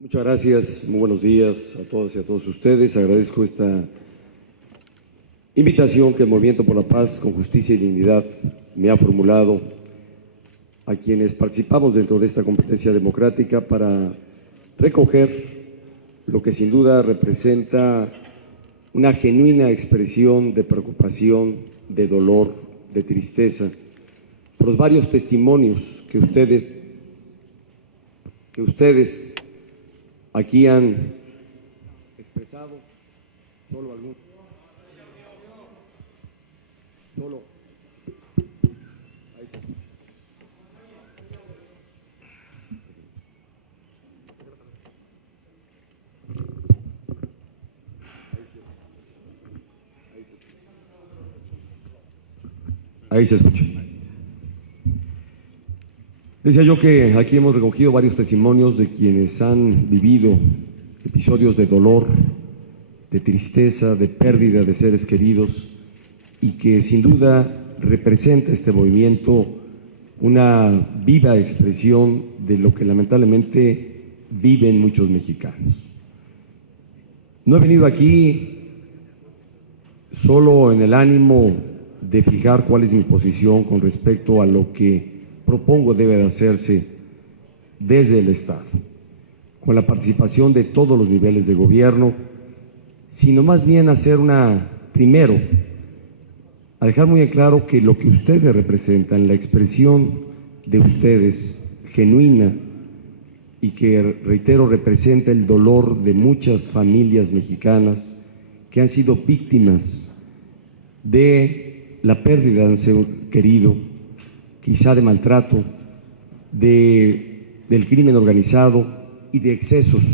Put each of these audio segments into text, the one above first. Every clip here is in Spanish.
Muchas gracias, muy buenos días a todas y a todos ustedes. Agradezco esta invitación que el Movimiento por la Paz, con Justicia y Dignidad me ha formulado a quienes participamos dentro de esta competencia democrática para recoger lo que sin duda representa una genuina expresión de preocupación, de dolor, de tristeza, por los varios testimonios que ustedes aquí han expresado. Solo algunos. Solo. Ahí se escucha. Ahí se escucha. Decía yo que aquí hemos recogido varios testimonios de quienes han vivido episodios de dolor, de tristeza, de pérdida de seres queridos, y que sin duda representa este movimiento una viva expresión de lo que lamentablemente viven muchos mexicanos. No he venido aquí solo en el ánimo de fijar cuál es mi posición con respecto a lo que propongo debe de hacerse desde el Estado, con la participación de todos los niveles de gobierno, sino más bien hacer primero, a dejar muy en claro que lo que ustedes representan, la expresión de ustedes genuina y que, reitero, representa el dolor de muchas familias mexicanas que han sido víctimas de la pérdida de un ser querido, quizá de maltrato, del crimen organizado y de excesos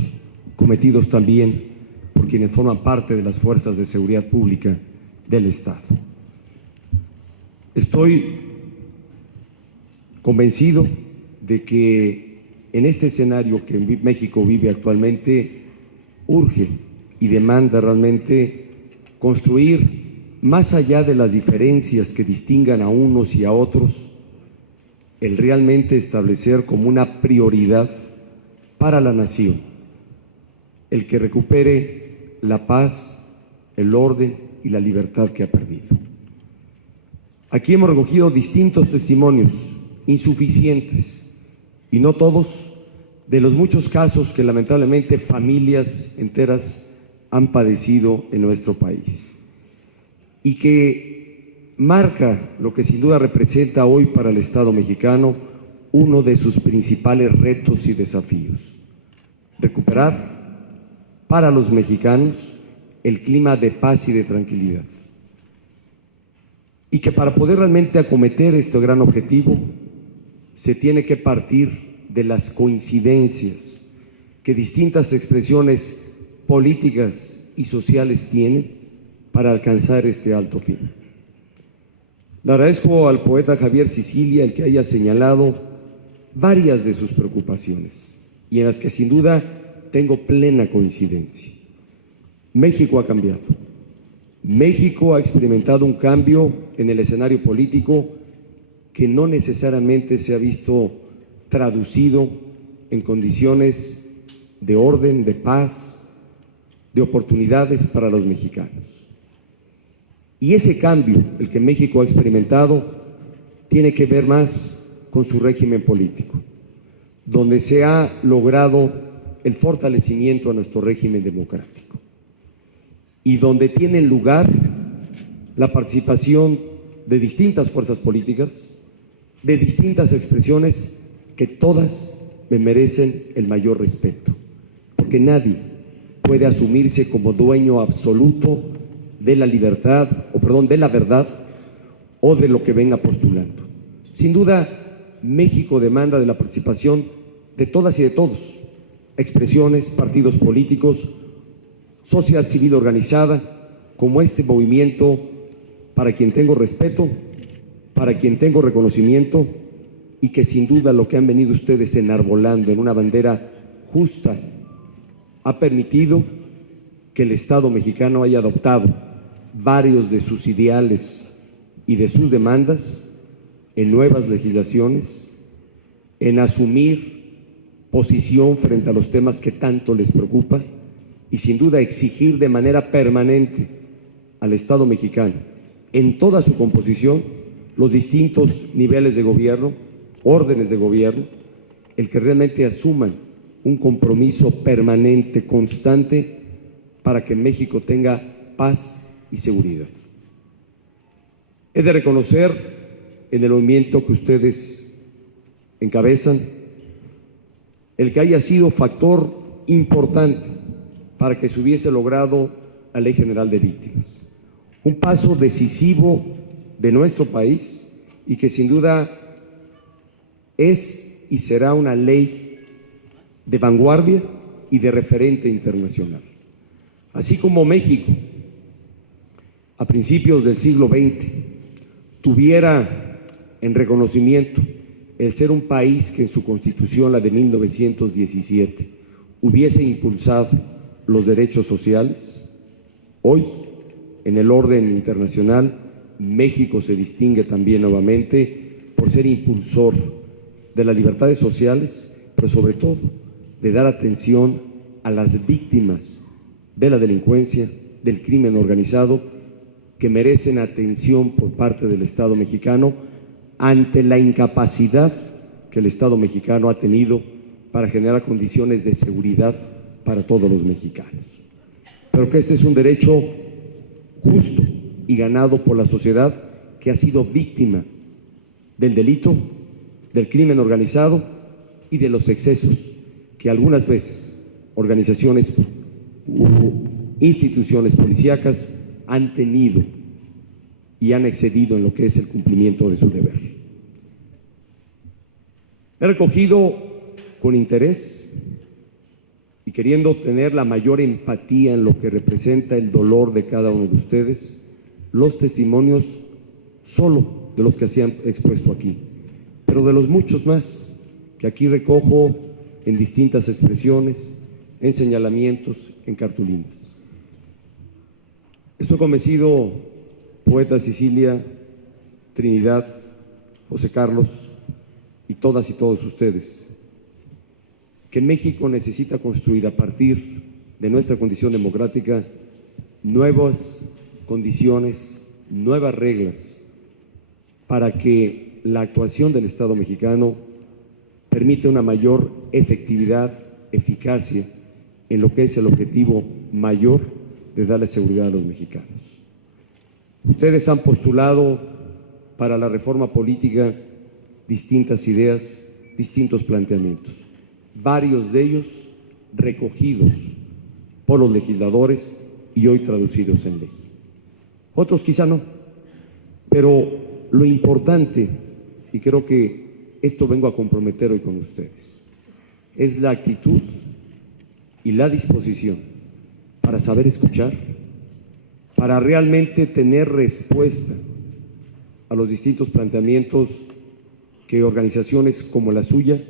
cometidos también por quienes forman parte de las fuerzas de seguridad pública del Estado. Estoy convencido de que en este escenario que México vive actualmente urge y demanda realmente construir, más allá de las diferencias que distingan a unos y a otros, el realmente establecer como una prioridad para la nación el que recupere la paz, el orden y la libertad que ha perdido. Aquí hemos recogido distintos testimonios, insuficientes, y no todos, de los muchos casos que lamentablemente familias enteras han padecido en nuestro país, y que marca lo que sin duda representa hoy para el Estado mexicano uno de sus principales retos y desafíos: recuperar para los mexicanos el clima de paz y de tranquilidad. Y que para poder realmente acometer este gran objetivo se tiene que partir de las coincidencias que distintas expresiones políticas y sociales tienen para alcanzar este alto fin. Le agradezco al poeta Javier Sicilia el que haya señalado varias de sus preocupaciones y en las que sin duda tengo plena coincidencia. México ha cambiado. México ha experimentado un cambio en el escenario político que no necesariamente se ha visto traducido en condiciones de orden, de paz, de oportunidades para los mexicanos. Y ese cambio, el que México ha experimentado, tiene que ver más con su régimen político, donde se ha logrado el fortalecimiento a nuestro régimen democrático y donde tiene lugar la participación de distintas fuerzas políticas, de distintas expresiones, que todas me merecen el mayor respeto, porque nadie puede asumirse como dueño absoluto de la libertad, de la verdad o de lo que venga postulando. Sin duda, México demanda de la participación de todas y de todos, expresiones, partidos políticos, sociedad civil organizada, como este movimiento para quien tengo respeto, para quien tengo reconocimiento, y que sin duda lo que han venido ustedes enarbolando en una bandera justa ha permitido que el Estado mexicano haya adoptado varios de sus ideales y de sus demandas en nuevas legislaciones, en asumir posición frente a los temas que tanto les preocupa y sin duda exigir de manera permanente al Estado mexicano, en toda su composición, los distintos niveles de gobierno, órdenes de gobierno, el que realmente asuman un compromiso permanente, constante, para que México tenga paz y seguridad. He de reconocer en el movimiento que ustedes encabezan el que haya sido factor importante para que se hubiese logrado la Ley General de Víctimas. Un paso decisivo de nuestro país y que sin duda es y será una ley de vanguardia y de referente internacional. Así como México, a principios del siglo XX, tuviera en reconocimiento el ser un país que en su Constitución, la de 1917, hubiese impulsado los derechos sociales, hoy, en el orden internacional, México se distingue también nuevamente por ser impulsor de las libertades sociales, pero sobre todo de dar atención a las víctimas de la delincuencia, del crimen organizado, que merecen atención por parte del Estado mexicano ante la incapacidad que el Estado mexicano ha tenido para generar condiciones de seguridad para todos los mexicanos. Pero que este es un derecho justo y ganado por la sociedad que ha sido víctima del delito, del crimen organizado y de los excesos que algunas veces organizaciones u instituciones policíacas han tenido y han excedido en lo que es el cumplimiento de su deber. He recogido con interés y queriendo tener la mayor empatía en lo que representa el dolor de cada uno de ustedes, los testimonios solo de los que se han expuesto aquí, pero de los muchos más que aquí recojo en distintas expresiones, en señalamientos, en cartulinas. Estoy convencido, poeta Cecilia, Trinidad, José Carlos y todas y todos ustedes, que México necesita construir a partir de nuestra condición democrática nuevas condiciones, nuevas reglas para que la actuación del Estado mexicano permita una mayor efectividad, eficacia en lo que es el objetivo mayor de darle seguridad a los mexicanos. Ustedes han postulado para la reforma política distintas ideas, distintos planteamientos, varios de ellos recogidos por los legisladores y hoy traducidos en ley. Otros quizá no, pero lo importante, y creo que esto vengo a comprometer hoy con ustedes, es la actitud y la disposición para saber escuchar, para realmente tener respuesta a los distintos planteamientos que organizaciones como la suya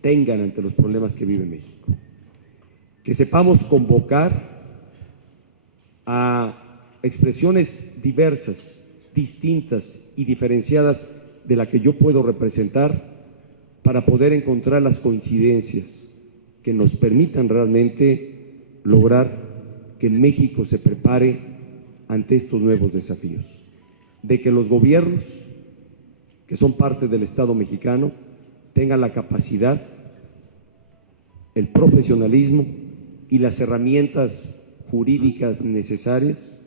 tengan ante los problemas que vive México. Que sepamos convocar a expresiones diversas, distintas y diferenciadas de la que yo puedo representar para poder encontrar las coincidencias que nos permitan realmente lograr que México se prepare ante estos nuevos desafíos, de que los gobiernos que son parte del Estado mexicano tengan la capacidad, el profesionalismo y las herramientas jurídicas necesarias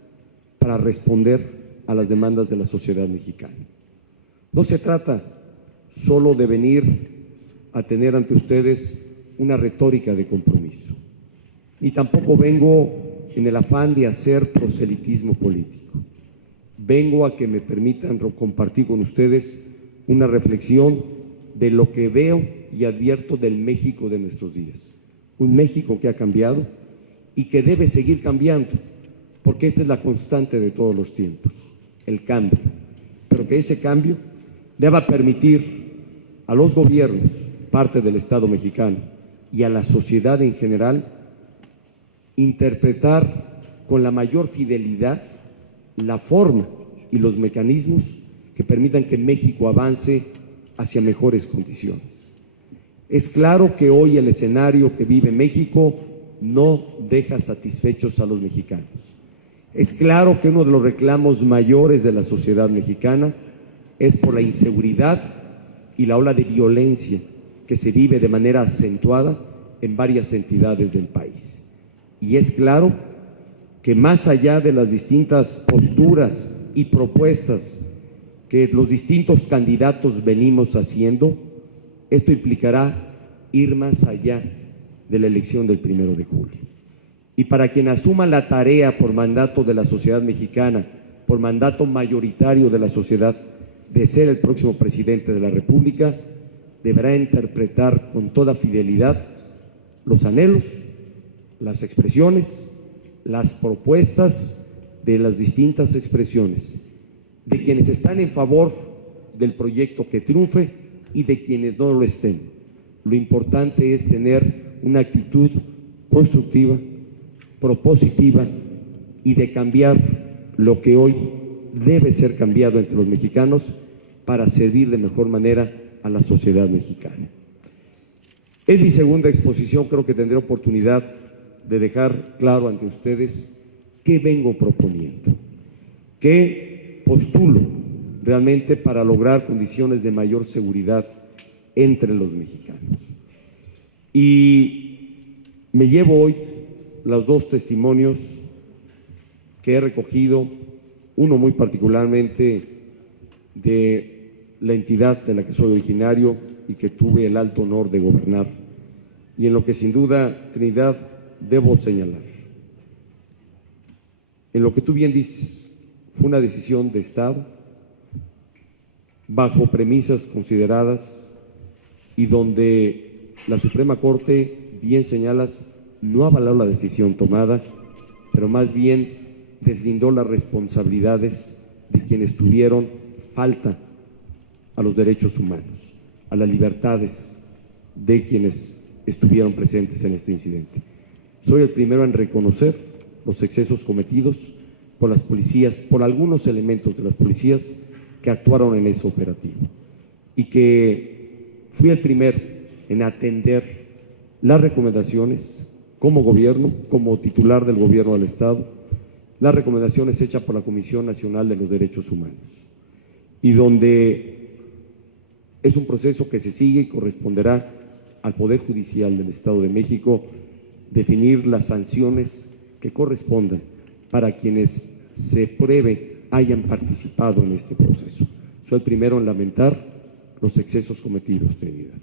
para responder a las demandas de la sociedad mexicana. No se trata solo de venir a tener ante ustedes una retórica de compromiso, ni tampoco vengo en el afán de hacer proselitismo político. Vengo a que me permitan compartir con ustedes una reflexión de lo que veo y advierto del México de nuestros días. Un México que ha cambiado y que debe seguir cambiando, porque esta es la constante de todos los tiempos, el cambio. Pero que ese cambio deba permitir a los gobiernos, parte del Estado mexicano, y a la sociedad en general, interpretar con la mayor fidelidad la forma y los mecanismos que permitan que México avance hacia mejores condiciones. Es claro que hoy el escenario que vive México no deja satisfechos a los mexicanos. Es claro que uno de los reclamos mayores de la sociedad mexicana es por la inseguridad y la ola de violencia que se vive de manera acentuada en varias entidades del país. Y es claro que más allá de las distintas posturas y propuestas que los distintos candidatos venimos haciendo, esto implicará ir más allá de la elección del 1 de julio. Y para quien asuma la tarea por mandato de la sociedad mexicana, por mandato mayoritario de la sociedad, de ser el próximo presidente de la República, deberá interpretar con toda fidelidad los anhelos, las expresiones, las propuestas de las distintas expresiones, de quienes están en favor del proyecto que triunfe y de quienes no lo estén. Lo importante es tener una actitud constructiva, propositiva y de cambiar lo que hoy debe ser cambiado entre los mexicanos para servir de mejor manera a la sociedad mexicana. Es mi segunda exposición, creo que tendré oportunidad de dejar claro ante ustedes qué vengo proponiendo, qué postulo realmente para lograr condiciones de mayor seguridad entre los mexicanos. Y me llevo hoy los dos testimonios que he recogido, uno muy particularmente de la entidad de la que soy originario y que tuve el alto honor de gobernar, y en lo que sin duda, Trinidad, debo señalar. En lo que tú bien dices, fue una decisión de Estado, bajo premisas consideradas y donde la Suprema Corte, bien señalas, no avaló la decisión tomada, pero más bien deslindó las responsabilidades de quienes tuvieron falta a los derechos humanos, a las libertades de quienes estuvieron presentes en este incidente. Soy el primero en reconocer los excesos cometidos por las policías, por algunos elementos de las policías que actuaron en ese operativo, y que fui el primero en atender las recomendaciones como gobierno, como titular del gobierno del Estado, las recomendaciones hechas por la Comisión Nacional de los Derechos Humanos, y donde es un proceso que se sigue y corresponderá al Poder Judicial del Estado de México definir las sanciones que correspondan para quienes se pruebe hayan participado en este proceso. Soy el primero en lamentar los excesos cometidos, Trinidad.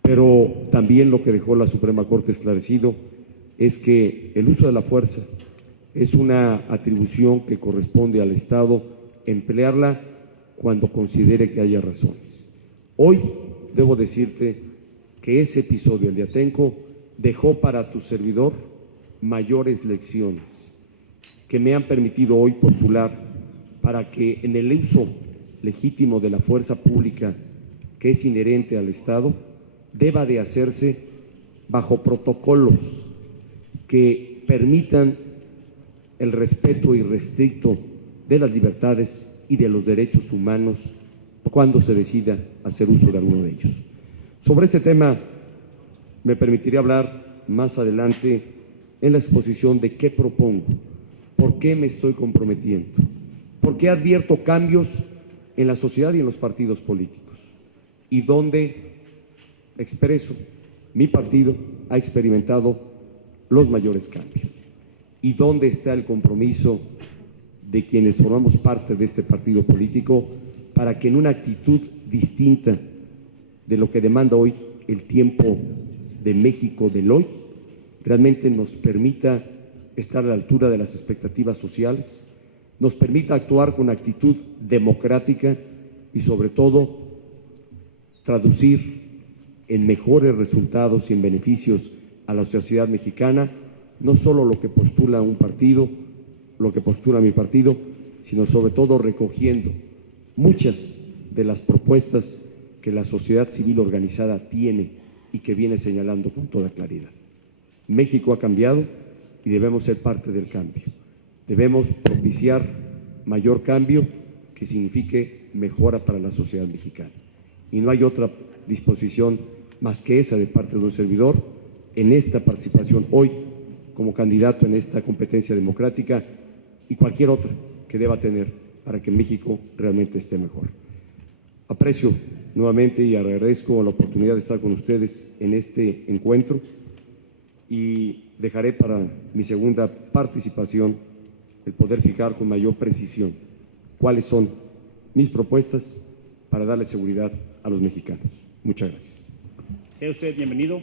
Pero también lo que dejó la Suprema Corte esclarecido es que el uso de la fuerza es una atribución que corresponde al Estado emplearla cuando considere que haya razones. Hoy debo decirte que ese episodio, el de Atenco, dejó para tu servidor mayores lecciones que me han permitido hoy postular para que en el uso legítimo de la fuerza pública que es inherente al Estado deba de hacerse bajo protocolos que permitan el respeto irrestricto de las libertades y de los derechos humanos cuando se decida hacer uso de alguno de ellos. Sobre este tema me permitiré hablar más adelante en la exposición de qué propongo, por qué me estoy comprometiendo, por qué advierto cambios en la sociedad y en los partidos políticos, y donde expreso mi partido ha experimentado los mayores cambios, y dónde está el compromiso de quienes formamos parte de este partido político para que en una actitud distinta de lo que demanda hoy el tiempo de México del hoy, realmente nos permita estar a la altura de las expectativas sociales, nos permita actuar con actitud democrática y sobre todo traducir en mejores resultados y en beneficios a la sociedad mexicana, no solo lo que postula un partido, lo que postula mi partido, sino sobre todo recogiendo muchas de las propuestas que la sociedad civil organizada tiene y que viene señalando con toda claridad. México ha cambiado y debemos ser parte del cambio. Debemos propiciar mayor cambio que signifique mejora para la sociedad mexicana. Y no hay otra disposición más que esa de parte de un servidor, en esta participación hoy como candidato en esta competencia democrática y cualquier otra que deba tener para que México realmente esté mejor. Aprecio nuevamente y agradezco la oportunidad de estar con ustedes en este encuentro y dejaré para mi segunda participación el poder fijar con mayor precisión cuáles son mis propuestas para darle seguridad a los mexicanos. Muchas gracias. Sea usted bienvenido,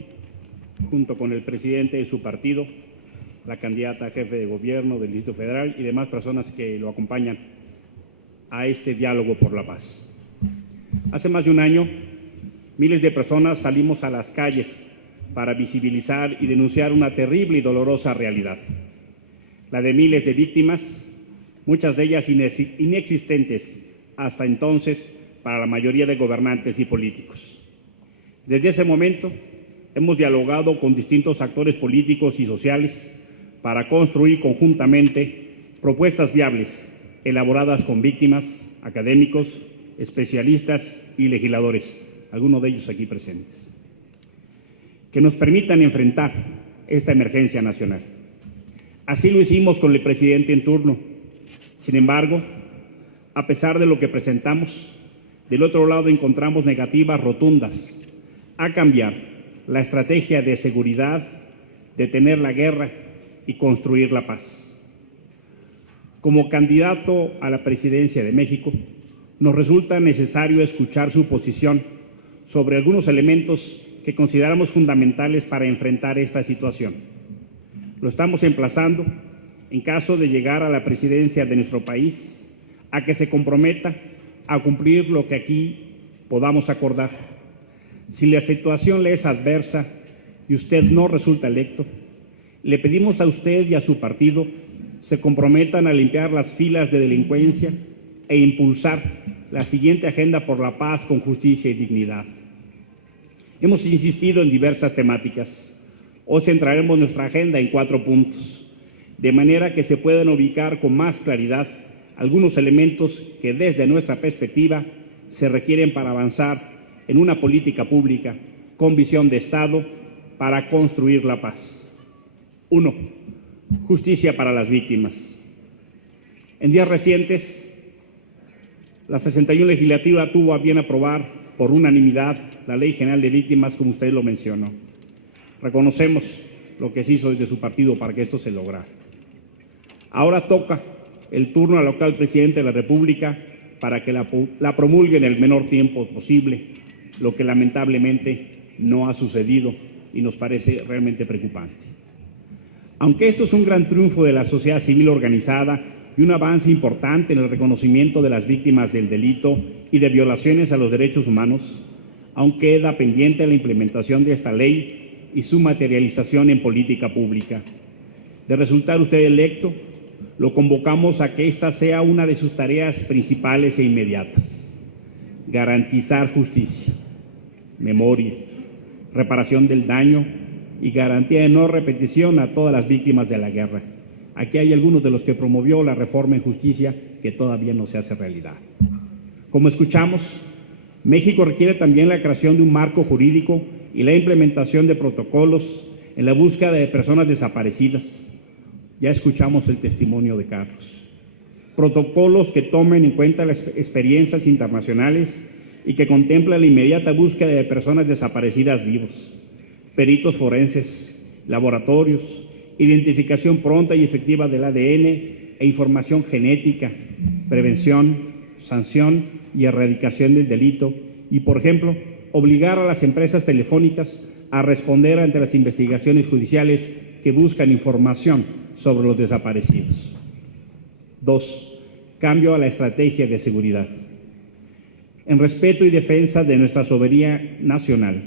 junto con el presidente de su partido, la candidata a jefe de gobierno del Distrito Federal y demás personas que lo acompañan a este diálogo por la paz. Hace más de un año, miles de personas salimos a las calles para visibilizar y denunciar una terrible y dolorosa realidad, la de miles de víctimas, muchas de ellas inexistentes hasta entonces para la mayoría de gobernantes y políticos. Desde ese momento, hemos dialogado con distintos actores políticos y sociales para construir conjuntamente propuestas viables, elaboradas con víctimas, académicos, especialistas y legisladores, algunos de ellos aquí presentes, que nos permitan enfrentar esta emergencia nacional. Así lo hicimos con el presidente en turno. Sin embargo, a pesar de lo que presentamos, del otro lado encontramos negativas rotundas a cambiar la estrategia de seguridad, detener la guerra y construir la paz. Como candidato a la presidencia de México, nos resulta necesario escuchar su posición sobre algunos elementos que consideramos fundamentales para enfrentar esta situación. Lo estamos emplazando, en caso de llegar a la presidencia de nuestro país, a que se comprometa a cumplir lo que aquí podamos acordar. Si la situación le es adversa y usted no resulta electo, le pedimos a usted y a su partido se comprometan a limpiar las filas de delincuencia e impulsar la siguiente agenda por la paz con justicia y dignidad. Hemos insistido en diversas temáticas. Hoy centraremos nuestra agenda en 4 puntos, de manera que se puedan ubicar con más claridad algunos elementos que desde nuestra perspectiva se requieren para avanzar en una política pública con visión de Estado para construir la paz. 1. Justicia para las víctimas. En días recientes, la 61 legislativa tuvo a bien aprobar por unanimidad la Ley General de Víctimas, como usted lo mencionó. Reconocemos lo que se hizo desde su partido para que esto se lograra. Ahora toca el turno al actual presidente de la República para que la promulgue en el menor tiempo posible, lo que lamentablemente no ha sucedido y nos parece realmente preocupante. Aunque esto es un gran triunfo de la sociedad civil organizada y un avance importante en el reconocimiento de las víctimas del delito y de violaciones a los derechos humanos, aún queda pendiente la implementación de esta ley y su materialización en política pública. De resultar usted electo, lo convocamos a que esta sea una de sus tareas principales e inmediatas: garantizar justicia, memoria, reparación del daño y garantía de no repetición a todas las víctimas de la guerra. Aquí hay algunos de los que promovió la reforma en justicia que todavía no se hace realidad. Como escuchamos, México requiere también la creación de un marco jurídico y la implementación de protocolos en la búsqueda de personas desaparecidas. Ya escuchamos el testimonio de Carlos. Protocolos que tomen en cuenta las experiencias internacionales y que contemplen la inmediata búsqueda de personas desaparecidas vivos, peritos forenses, laboratorios, identificación pronta y efectiva del ADN e información genética, prevención, sanción y erradicación del delito y, por ejemplo, obligar a las empresas telefónicas a responder ante las investigaciones judiciales que buscan información sobre los desaparecidos. 2. Cambio a la estrategia de seguridad. En respeto y defensa de nuestra soberanía nacional,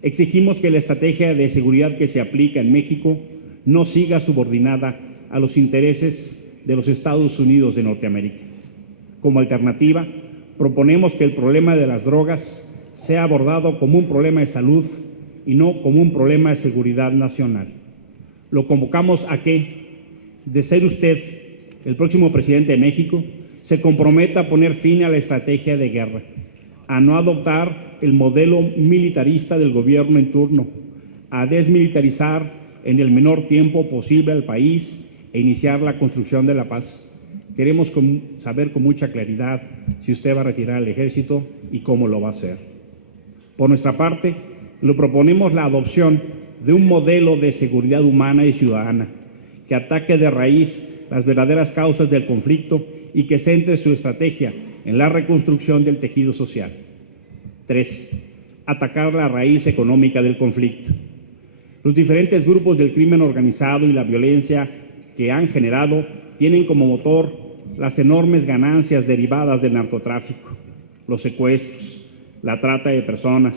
exigimos que la estrategia de seguridad que se aplica en México no siga subordinada a los intereses de los Estados Unidos de Norteamérica. Como alternativa, proponemos que el problema de las drogas sea abordado como un problema de salud y no como un problema de seguridad nacional. Lo convocamos a que, de ser usted el próximo presidente de México, se comprometa a poner fin a la estrategia de guerra, a no adoptar el modelo militarista del gobierno en turno, a desmilitarizar en el menor tiempo posible al país e iniciar la construcción de la paz. Queremos saber con mucha claridad si usted va a retirar al ejército y cómo lo va a hacer. Por nuestra parte, le proponemos la adopción de un modelo de seguridad humana y ciudadana que ataque de raíz las verdaderas causas del conflicto y que centre su estrategia en la reconstrucción del tejido social. 3. Atacar la raíz económica del conflicto. Los diferentes grupos del crimen organizado y la violencia que han generado tienen como motor las enormes ganancias derivadas del narcotráfico, los secuestros, la trata de personas,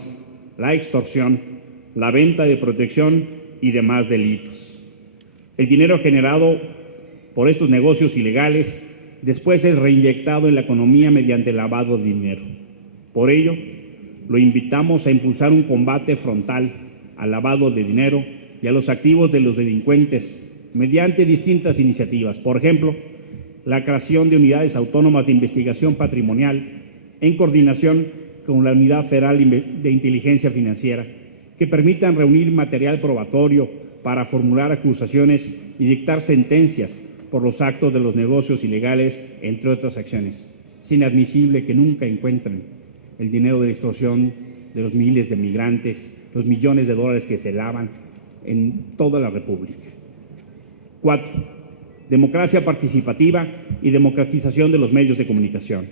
la extorsión, la venta de protección y demás delitos. El dinero generado por estos negocios ilegales después es reinyectado en la economía mediante lavado de dinero. Por ello, lo invitamos a impulsar un combate frontal al lavado de dinero y a los activos de los delincuentes mediante distintas iniciativas. Por ejemplo, la creación de unidades autónomas de investigación patrimonial en coordinación con la Unidad Federal de Inteligencia Financiera, que permitan reunir material probatorio para formular acusaciones y dictar sentencias por los actos de los negocios ilegales, entre otras acciones. Es inadmisible que nunca encuentren el dinero de la extorsión de los miles de migrantes, los millones de dólares que se lavan en toda la República. 4. Democracia participativa y democratización de los medios de comunicación.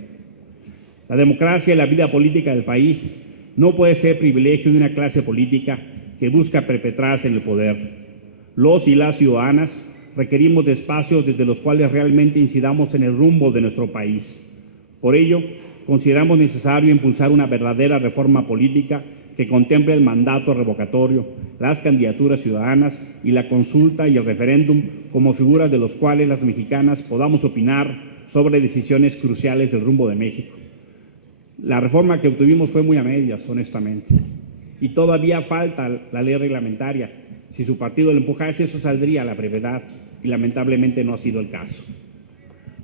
La democracia y la vida política del país no puede ser privilegio de una clase política que busca perpetrarse en el poder. Los y las ciudadanas requerimos de espacios desde los cuales realmente incidamos en el rumbo de nuestro país. Por ello, consideramos necesario impulsar una verdadera reforma política que contemple el mandato revocatorio, las candidaturas ciudadanas y la consulta y el referéndum como figuras de los cuales las mexicanas podamos opinar sobre decisiones cruciales del rumbo de México. La reforma que obtuvimos fue muy a medias, honestamente, y todavía falta la ley reglamentaria. Si su partido lo empujase, eso saldría a la brevedad, y lamentablemente no ha sido el caso.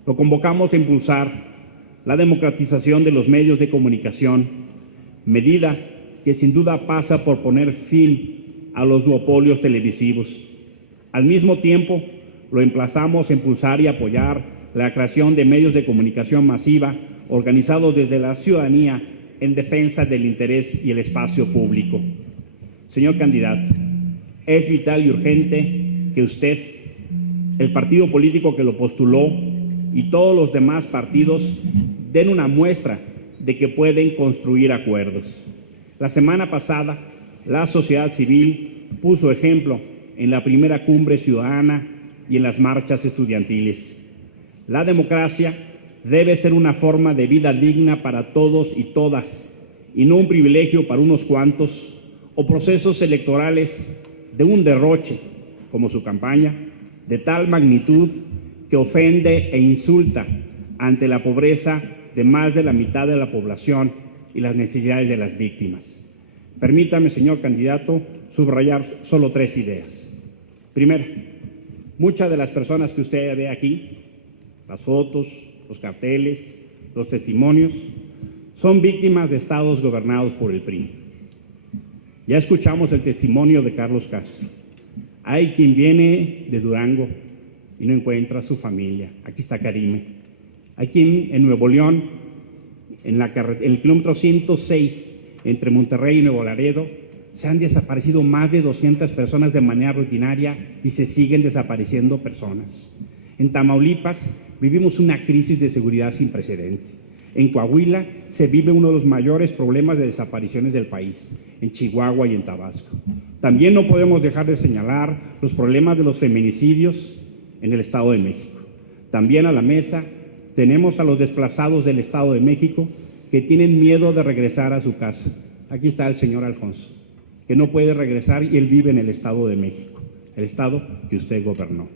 Lo convocamos a impulsar la democratización de los medios de comunicación, medida que sin duda pasa por poner fin a los duopolios televisivos. Al mismo tiempo, lo emplazamos a impulsar y apoyar la creación de medios de comunicación masiva organizados desde la ciudadanía en defensa del interés y el espacio público. Señor candidato, es vital y urgente que usted, el partido político que lo postuló y todos los demás partidos den una muestra de que pueden construir acuerdos. La semana pasada, la sociedad civil puso ejemplo en la primera cumbre ciudadana y en las marchas estudiantiles. La democracia debe ser una forma de vida digna para todos y todas, y no un privilegio para unos cuantos o procesos electorales de un derroche, como su campaña, de tal magnitud que ofende e insulta ante la pobreza de más de la mitad de la población y las necesidades de las víctimas. Permítame, señor candidato, subrayar solo 3 ideas. Primero, muchas de las personas que usted ve aquí, las fotos, los carteles, los testimonios, son víctimas de estados gobernados por el PRI. Ya escuchamos el testimonio de Carlos Castro. Hay quien viene de Durango y no encuentra a su familia. Aquí está Karime. Hay quien en Nuevo León, en el kilómetro 106, entre Monterrey y Nuevo Laredo, se han desaparecido más de 200 personas de manera rutinaria y se siguen desapareciendo personas. En Tamaulipas vivimos una crisis de seguridad sin precedente. En Coahuila se vive uno de los mayores problemas de desapariciones del país, en Chihuahua y en Tabasco. También no podemos dejar de señalar los problemas de los feminicidios en el Estado de México. También a la mesa tenemos a los desplazados del Estado de México que tienen miedo de regresar a su casa. Aquí está el señor Alfonso, que no puede regresar y él vive en el Estado de México, el estado que usted gobernó.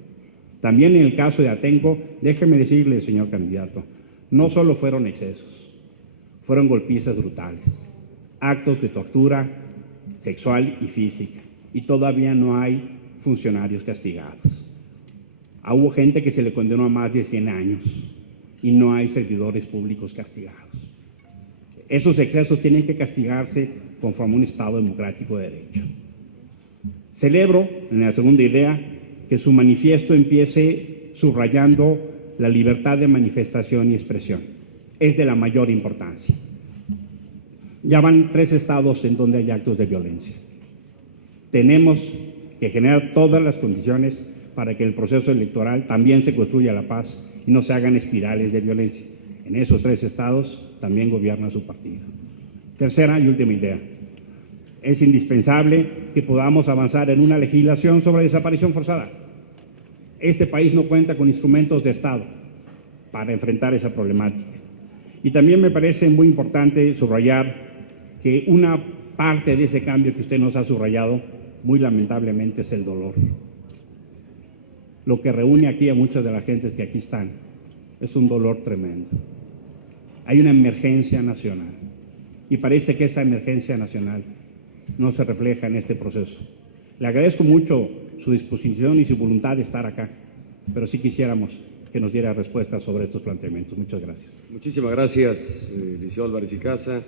También en el caso de Atenco, déjeme decirle, señor candidato, no solo fueron excesos, fueron golpizas brutales, actos de tortura sexual y física, y todavía no hay funcionarios castigados. Hubo gente que se le condenó a más de 100 años y no hay servidores públicos castigados. Esos excesos tienen que castigarse conforme a un Estado democrático de derecho. Celebro, en la segunda idea, que su manifiesto empiece subrayando la libertad de manifestación y expresión. Es de la mayor importancia. Ya van 3 estados en donde hay actos de violencia. Tenemos que generar todas las condiciones para que en el proceso electoral también se construya la paz y no se hagan espirales de violencia. En esos 3 estados también gobierna su partido. Tercera y última idea. Es indispensable que podamos avanzar en una legislación sobre desaparición forzada. Este país no cuenta con instrumentos de Estado para enfrentar esa problemática. Y también me parece muy importante subrayar que una parte de ese cambio que usted nos ha subrayado, muy lamentablemente, es el dolor. Lo que reúne aquí a muchas de las gentes que aquí están es un dolor tremendo. Hay una emergencia nacional y parece que esa emergencia nacional no se refleja en este proceso. Le agradezco mucho su disposición y su voluntad de estar acá, pero sí quisiéramos que nos diera respuestas sobre estos planteamientos. Muchas gracias. Muchísimas gracias, licenciado Álvarez y Casa.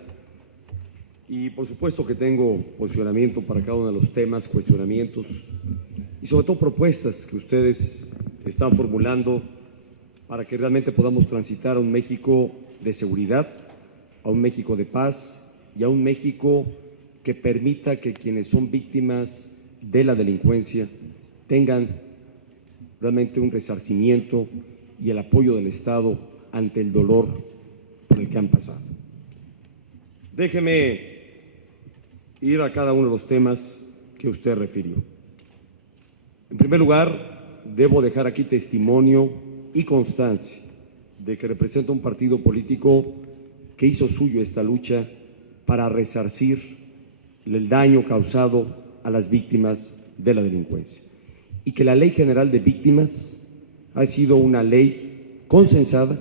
Y por supuesto que tengo posicionamiento para cada uno de los temas, cuestionamientos y sobre todo propuestas que ustedes están formulando para que realmente podamos transitar a un México de seguridad, a un México de paz y a un México que permita que quienes son víctimas de la delincuencia tengan realmente un resarcimiento y el apoyo del Estado ante el dolor por el que han pasado. Déjeme ir a cada uno de los temas que usted refirió. En primer lugar, debo dejar aquí testimonio y constancia de que representa un partido político que hizo suyo esta lucha para resarcir el daño causado a las víctimas de la delincuencia y que la Ley General de Víctimas ha sido una ley consensada,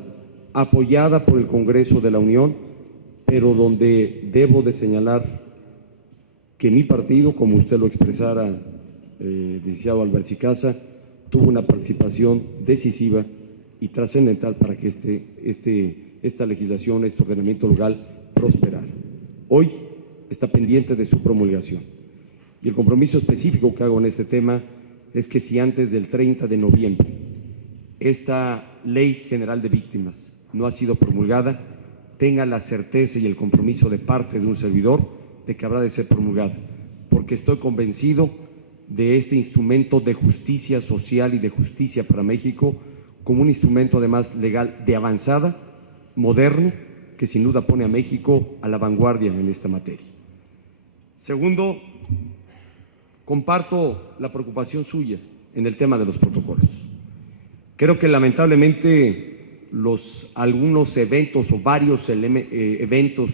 apoyada por el Congreso de la Unión, pero donde debo de señalar que mi partido, como usted lo expresara, licenciado Álvarez y Casa, tuvo una participación decisiva y trascendental para que esta legislación, este ordenamiento legal prosperara. Hoy está pendiente de su promulgación. Y el compromiso específico que hago en este tema es que si antes del 30 de noviembre esta Ley General de Víctimas no ha sido promulgada, tenga la certeza y el compromiso de parte de un servidor de que habrá de ser promulgada, porque estoy convencido de este instrumento de justicia social y de justicia para México como un instrumento además legal de avanzada, moderno, que sin duda pone a México a la vanguardia en esta materia. Segundo, comparto la preocupación suya en el tema de los protocolos. Creo que lamentablemente algunos eventos o varios eventos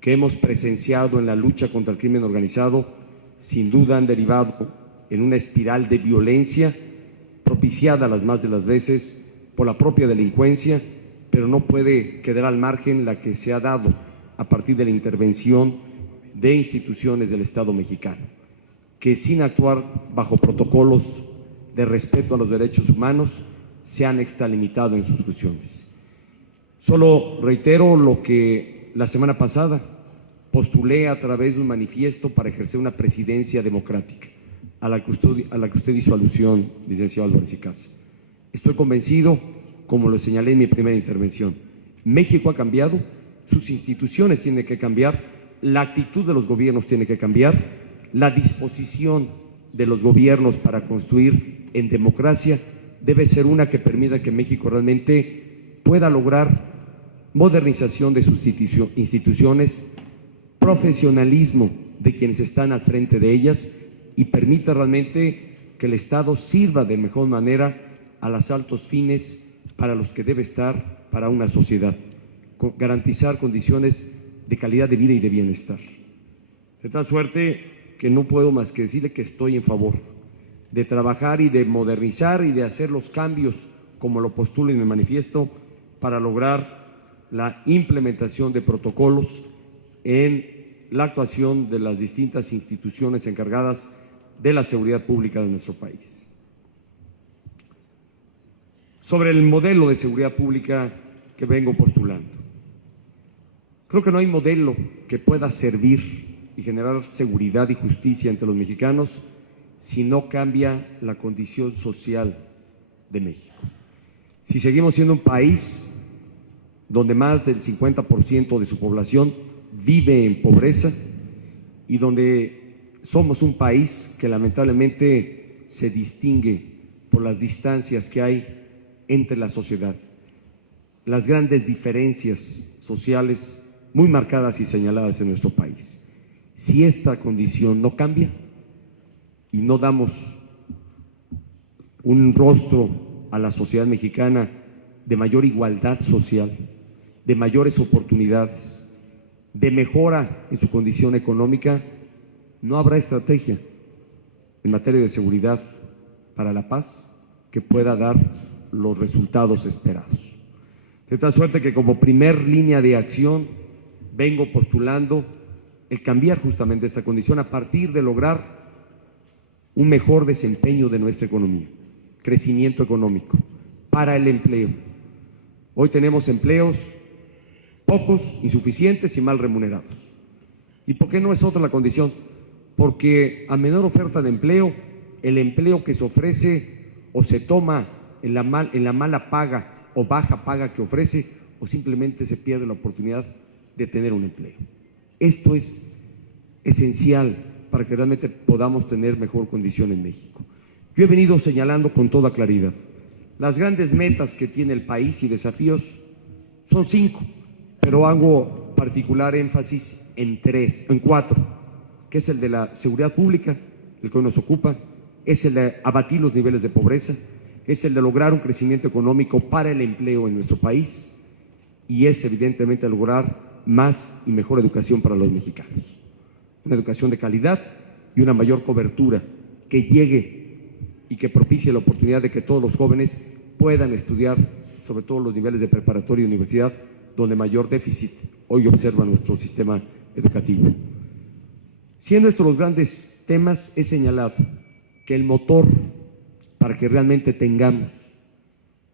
que hemos presenciado en la lucha contra el crimen organizado sin duda han derivado en una espiral de violencia propiciada las más de las veces por la propia delincuencia, pero no puede quedar al margen la que se ha dado a partir de la intervención de instituciones del Estado mexicano, que sin actuar bajo protocolos de respeto a los derechos humanos se han extralimitado en sus funciones. Solo reitero lo que la semana pasada postulé a través de un manifiesto para ejercer una presidencia democrática, a la que usted hizo alusión, licenciado Álvarez y Casa. Estoy convencido, como lo señalé en mi primera intervención, México ha cambiado, sus instituciones tienen que cambiar, la actitud de los gobiernos tiene que cambiar, la disposición de los gobiernos para construir en democracia debe ser una que permita que México realmente pueda lograr modernización de sus instituciones, profesionalismo de quienes están al frente de ellas y permita realmente que el Estado sirva de mejor manera a los altos fines para los que debe estar para una sociedad, garantizar condiciones de calidad de vida y de bienestar. De tal suerte que no puedo más que decirle que estoy en favor de trabajar y de modernizar y de hacer los cambios, como lo postulo en mi manifiesto, para lograr la implementación de protocolos en la actuación de las distintas instituciones encargadas de la seguridad pública de nuestro país. Sobre el modelo de seguridad pública que vengo postulando, Creo que no hay modelo que pueda servir y generar seguridad y justicia entre los mexicanos si no cambia la condición social de México. Si seguimos siendo un país donde más del 50% de su población vive en pobreza y donde somos un país que lamentablemente se distingue por las distancias que hay entre la sociedad, las grandes diferencias sociales muy marcadas y señaladas en nuestro país. Si esta condición no cambia y no damos un rostro a la sociedad mexicana de mayor igualdad social, de mayores oportunidades, de mejora en su condición económica, no habrá estrategia en materia de seguridad para la paz que pueda dar los resultados esperados. De tal suerte que como primer línea de acción vengo postulando el cambiar justamente esta condición a partir de lograr un mejor desempeño de nuestra economía, crecimiento económico, para el empleo. Hoy tenemos empleos pocos, insuficientes y mal remunerados. ¿Y por qué no es otra la condición? Porque a menor oferta de empleo, el empleo que se ofrece o se toma en la mala paga o baja paga que ofrece, o simplemente se pierde la oportunidad de tener un empleo. Esto es esencial para que realmente podamos tener mejor condición en México. Yo he venido señalando con toda claridad las grandes metas que tiene el país y desafíos son 5, pero hago particular énfasis en 4, que es el de la seguridad pública, el que hoy nos ocupa, es el de abatir los niveles de pobreza, es el de lograr un crecimiento económico para el empleo en nuestro país y es evidentemente lograr más y mejor educación para los mexicanos. Una educación de calidad y una mayor cobertura que llegue y que propicie la oportunidad de que todos los jóvenes puedan estudiar, sobre todo los niveles de preparatoria y universidad, donde mayor déficit hoy observa nuestro sistema educativo. Siendo estos los grandes temas, he señalado que el motor para que realmente tengamos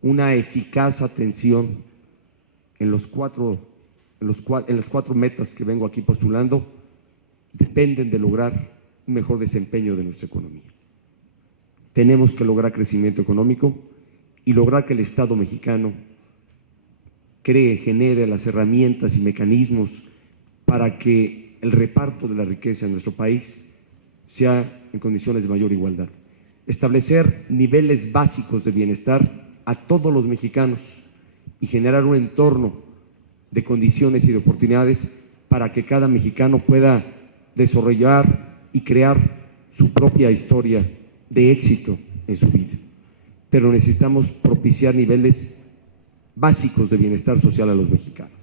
una eficaz atención en las 4 metas que vengo aquí postulando, dependen de lograr un mejor desempeño de nuestra economía. Tenemos que lograr crecimiento económico y lograr que el Estado mexicano genere las herramientas y mecanismos para que el reparto de la riqueza en nuestro país sea en condiciones de mayor igualdad. Establecer niveles básicos de bienestar a todos los mexicanos y generar un entorno de condiciones y de oportunidades para que cada mexicano pueda desarrollar y crear su propia historia de éxito en su vida. Pero necesitamos propiciar niveles básicos de bienestar social a los mexicanos.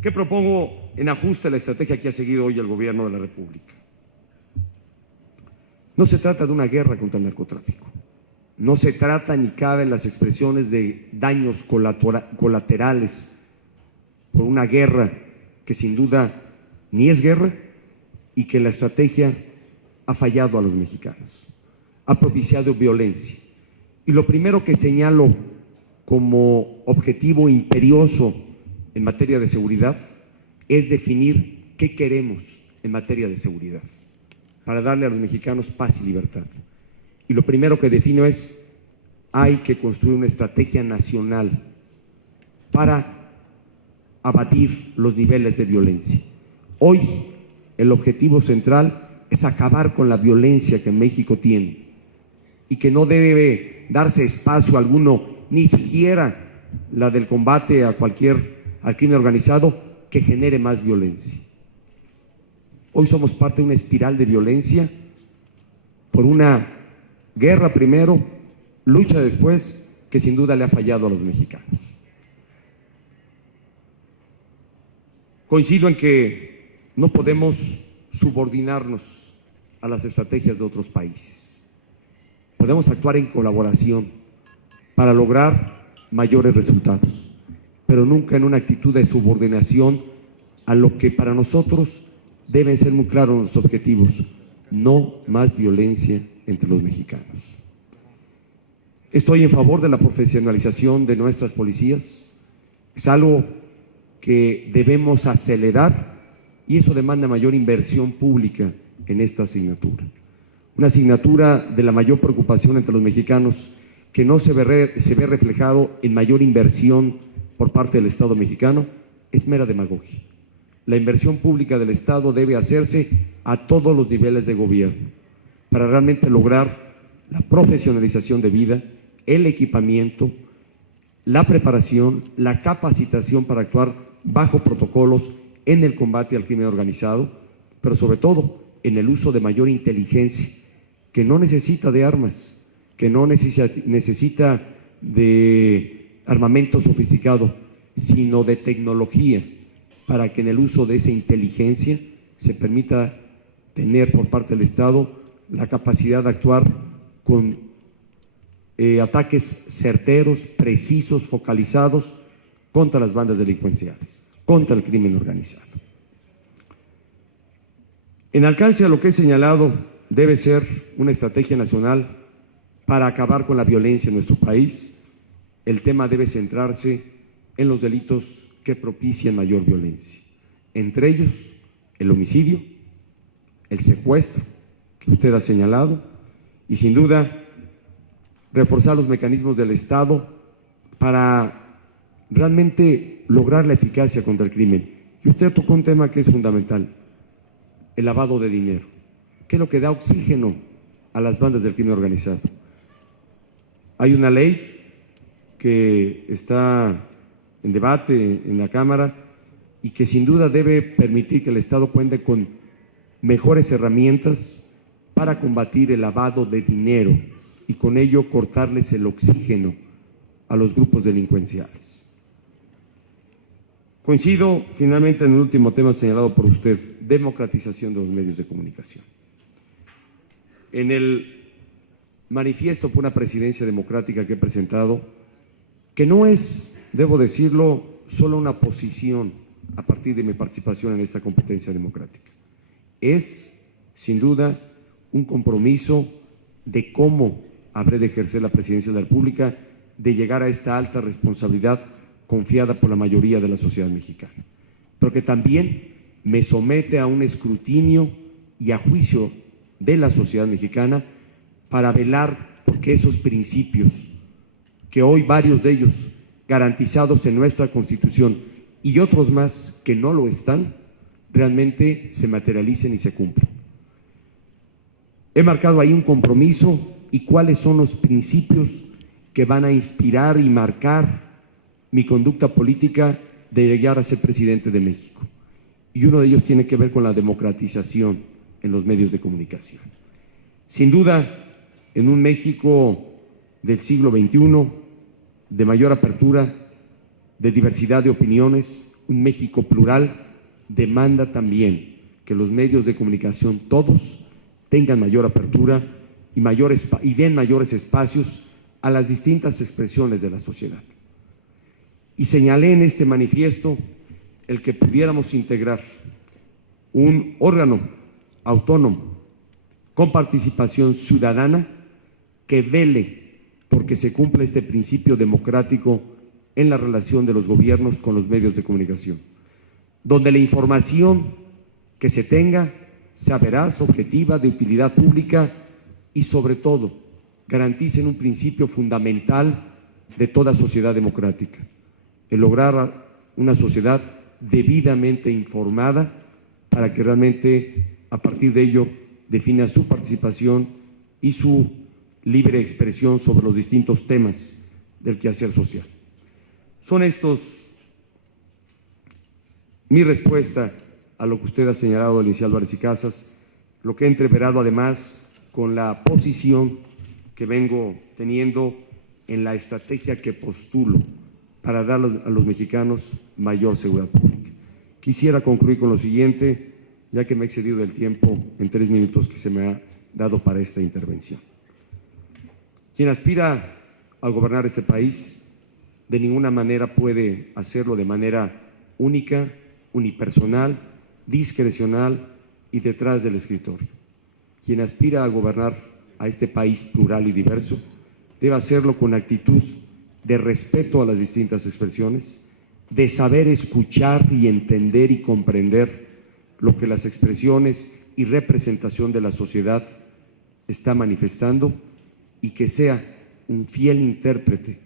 ¿Qué propongo en ajuste a la estrategia que ha seguido hoy el Gobierno de la República? No se trata de una guerra contra el narcotráfico. No se trata ni caben las expresiones de daños colaterales por una guerra que sin duda ni es guerra y que la estrategia ha fallado a los mexicanos, ha propiciado violencia. Y lo primero que señalo como objetivo imperioso en materia de seguridad es definir qué queremos en materia de seguridad para darle a los mexicanos paz y libertad. Y lo primero que defino es: hay que construir una estrategia nacional para abatir los niveles de violencia. Hoy el objetivo central es acabar con la violencia que México tiene y que no debe darse espacio alguno, ni siquiera la del combate al crimen organizado, que genere más violencia. Hoy somos parte de una espiral de violencia por una guerra primero, lucha después, que sin duda le ha fallado a los mexicanos. Coincido en que no podemos subordinarnos a las estrategias de otros países. Podemos actuar en colaboración para lograr mayores resultados, pero nunca en una actitud de subordinación a lo que para nosotros deben ser muy claros los objetivos: no más violencia entre los mexicanos. Estoy en favor de la profesionalización de nuestras policías. Es algo que debemos acelerar y eso demanda mayor inversión pública en esta asignatura. Una asignatura de la mayor preocupación entre los mexicanos que no se ve reflejado en mayor inversión por parte del Estado mexicano es mera demagogia. La inversión pública del Estado debe hacerse a todos los niveles de gobierno para realmente lograr la profesionalización de vida, el equipamiento, la preparación, la capacitación para actuar bajo protocolos en el combate al crimen organizado, pero sobre todo en el uso de mayor inteligencia, que no necesita de armas, que no necesita de armamento sofisticado, sino de tecnología, para que en el uso de esa inteligencia se permita tener por parte del Estado la capacidad de actuar con ataques certeros, precisos, focalizados contra las bandas delincuenciales, contra el crimen organizado. En alcance a lo que he señalado, debe ser una estrategia nacional para acabar con la violencia en nuestro país. El tema debe centrarse en los delitos que propician mayor violencia, entre ellos el homicidio, el secuestro, que usted ha señalado, y sin duda reforzar los mecanismos del Estado para realmente lograr la eficacia contra el crimen. Y usted tocó un tema que es fundamental, el lavado de dinero, que es lo que da oxígeno a las bandas del crimen organizado. Hay una ley que está en debate en la Cámara y que sin duda debe permitir que el Estado cuente con mejores herramientas para combatir el lavado de dinero y con ello cortarles el oxígeno a los grupos delincuenciales. Coincido finalmente en el último tema señalado por usted, democratización de los medios de comunicación. En el manifiesto por una presidencia democrática que he presentado, que no es, debo decirlo, solo una posición a partir de mi participación en esta competencia democrática. Es, sin duda, un compromiso de cómo habré de ejercer la presidencia de la República, de llegar a esta alta responsabilidad confiada por la mayoría de la sociedad mexicana, pero que también me somete a un escrutinio y a juicio de la sociedad mexicana para velar porque esos principios, que hoy varios de ellos garantizados en nuestra Constitución y otros más que no lo están, realmente se materialicen y se cumplan. He marcado ahí un compromiso y cuáles son los principios que van a inspirar y marcar mi conducta política de llegar a ser presidente de México. Y uno de ellos tiene que ver con la democratización en los medios de comunicación. Sin duda, en un México del siglo XXI, de mayor apertura, de diversidad de opiniones, un México plural, demanda también que los medios de comunicación todos tengan mayor apertura y den mayores espacios a las distintas expresiones de la sociedad. Y señalé en este manifiesto el que pudiéramos integrar un órgano autónomo con participación ciudadana que vele porque se cumpla este principio democrático en la relación de los gobiernos con los medios de comunicación, donde la información que se tenga sea veraz, objetiva, de utilidad pública y sobre todo garanticen un principio fundamental de toda sociedad democrática, el lograr una sociedad debidamente informada para que realmente a partir de ello defina su participación y su libre expresión sobre los distintos temas del quehacer social. Son estos mi respuesta a lo que usted ha señalado, Alicia Álvarez y Casas, lo que he entreverado además con la posición que vengo teniendo en la estrategia que postulo para dar a los mexicanos mayor seguridad pública. Quisiera concluir con lo siguiente, ya que me he excedido del tiempo en 3 minutos que se me ha dado para esta intervención. Quien aspira a gobernar este país de ninguna manera puede hacerlo de manera única, unipersonal, discrecional y detrás del escritorio. Quien aspira a gobernar a este país plural y diverso debe hacerlo con actitud de respeto a las distintas expresiones, de saber escuchar y entender y comprender lo que las expresiones y representación de la sociedad está manifestando y que sea un fiel intérprete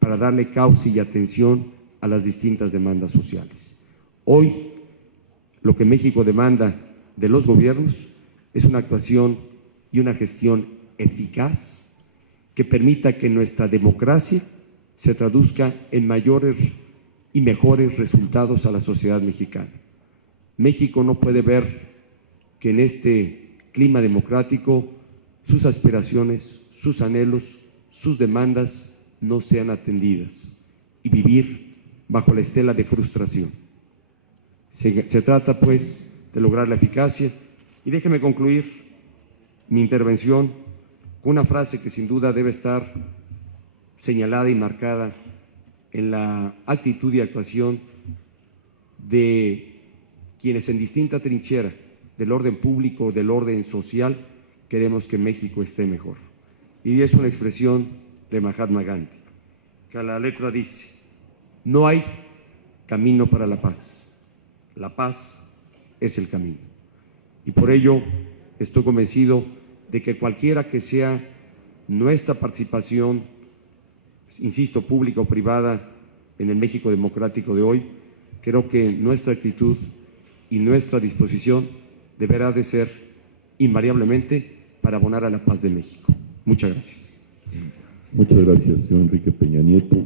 para darle cauce y atención a las distintas demandas sociales. Hoy, lo que México demanda de los gobiernos es una actuación y una gestión eficaz que permita que nuestra democracia se traduzca en mayores y mejores resultados a la sociedad mexicana. México no puede ver que en este clima democrático sus aspiraciones, sus anhelos, sus demandas no sean atendidas y vivir bajo la estela de frustración. Se trata, pues, de lograr la eficacia. Y déjeme concluir mi intervención con una frase que sin duda debe estar señalada y marcada en la actitud y actuación de quienes en distinta trinchera del orden público, del orden social, queremos que México esté mejor. Y es una expresión de Mahatma Gandhi, que a la letra dice: no hay camino para la paz es el camino. Y por ello estoy convencido de que cualquiera que sea nuestra participación, insisto, pública o privada, en el México democrático de hoy, creo que nuestra actitud y nuestra disposición deberá de ser invariablemente para abonar a la paz de México. Muchas gracias. Muchas gracias, señor Enrique Peña Nieto.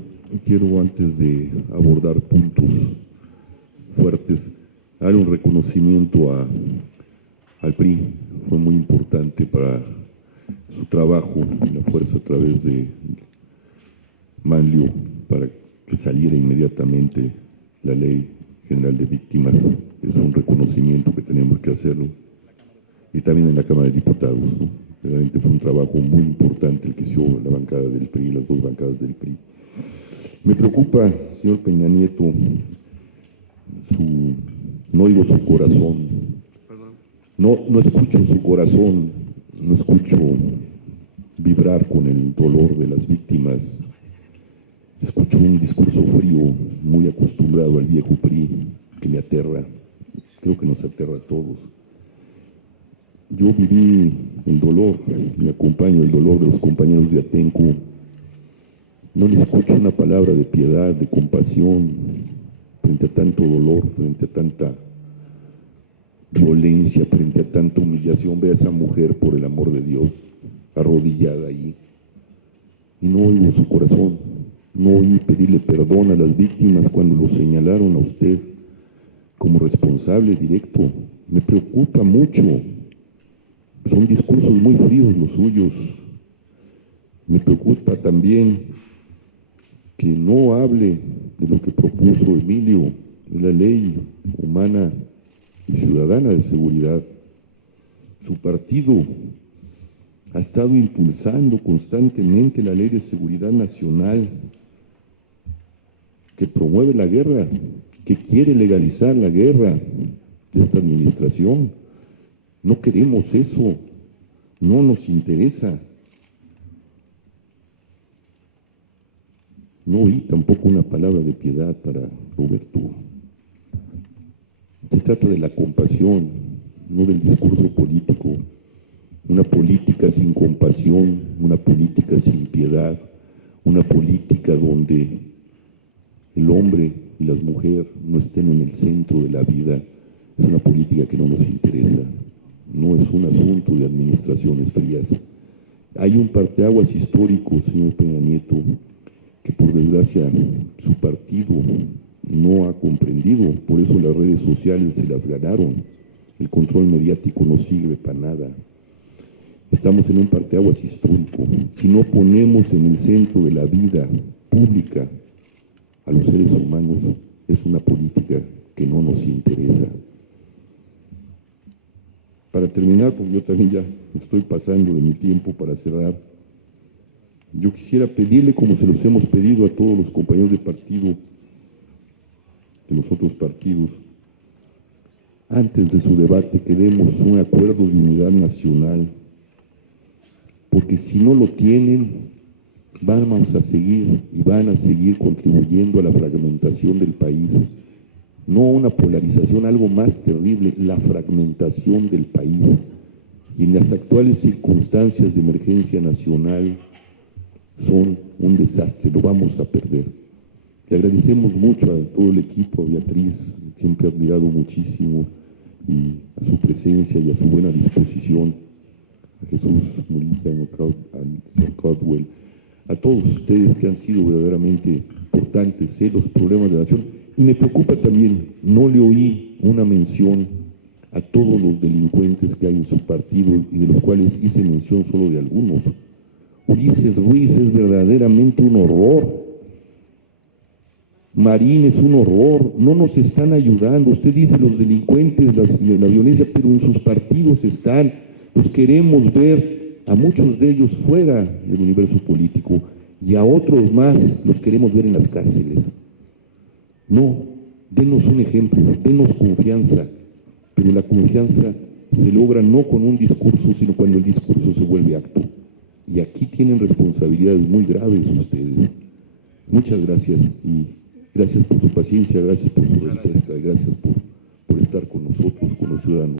Quiero, antes de abordar puntos fuertes, dar un reconocimiento al PRI. Fue muy importante para su trabajo y la fuerza a través de Manlio para que saliera inmediatamente la Ley General de Víctimas. Es un reconocimiento que tenemos que hacerlo. Y también en la Cámara de Diputados, ¿no? Realmente fue un trabajo muy importante el que hizo la bancada del PRI, las dos bancadas del PRI. Me preocupa, señor Peña Nieto, no oigo su corazón, no escucho su corazón, no escucho vibrar con el dolor de las víctimas. Escucho un discurso frío, muy acostumbrado al viejo PRI, que me aterra, creo que nos aterra a todos. Yo viví el dolor, me acompaño el dolor de los compañeros de Atenco. No les escucho una palabra de piedad, de compasión, frente a tanto dolor, frente a tanta violencia, frente a tanta humillación. Ve a esa mujer, por el amor de Dios, arrodillada ahí. Y no oigo su corazón, no oí pedirle perdón a las víctimas cuando lo señalaron a usted como responsable directo. Me preocupa mucho. Son discursos muy fríos los suyos. Me preocupa también que no hable de lo que propuso Emilio, de la Ley Humana y Ciudadana de Seguridad. Su partido ha estado impulsando constantemente la Ley de Seguridad Nacional, que promueve la guerra, que quiere legalizar la guerra de esta administración. No queremos eso, no nos interesa. No oí tampoco una palabra de piedad para Roberto. Se trata de la compasión, no del discurso político. Una política sin compasión, una política sin piedad, una política donde el hombre y la mujer no estén en el centro de la vida, es una política que no nos interesa. No es un asunto de administraciones frías. Hay un parteaguas histórico, señor Peña Nieto, que por desgracia su partido no ha comprendido. Por eso las redes sociales se las ganaron. El control mediático no sirve para nada. Estamos en un parteaguas histórico. Si no ponemos en el centro de la vida pública a los seres humanos, es una política que no nos interesa. Para terminar, porque yo también ya estoy pasando de mi tiempo para cerrar, yo quisiera pedirle, como se los hemos pedido a todos los compañeros de partido, de los otros partidos, antes de su debate que demos un acuerdo de unidad nacional, porque si no lo tienen, vamos a seguir y van a seguir contribuyendo a la fragmentación del país. No una polarización, algo más terrible, la fragmentación del país. Y en las actuales circunstancias de emergencia nacional son un desastre, lo vamos a perder. Le agradecemos mucho a todo el equipo, a Beatriz, siempre he admirado muchísimo, y a su presencia y a su buena disposición, a Jesús Murillo, a Caldwell, a todos ustedes que han sido verdaderamente importantes, sé los problemas de la nación. Y me preocupa también, no le oí una mención a todos los delincuentes que hay en su partido y de los cuales hice mención solo de algunos. Ulises Ruiz es verdaderamente un horror. Marín es un horror, no nos están ayudando. Usted dice los delincuentes, la violencia, pero en sus partidos están. Los queremos ver a muchos de ellos fuera del universo político y a otros más los queremos ver en las cárceles. No, denos un ejemplo, denos confianza, pero la confianza se logra no con un discurso, sino cuando el discurso se vuelve acto. Y aquí tienen responsabilidades muy graves ustedes. Muchas gracias y gracias por su paciencia, gracias por su respuesta, y gracias por estar con nosotros, con los ciudadanos.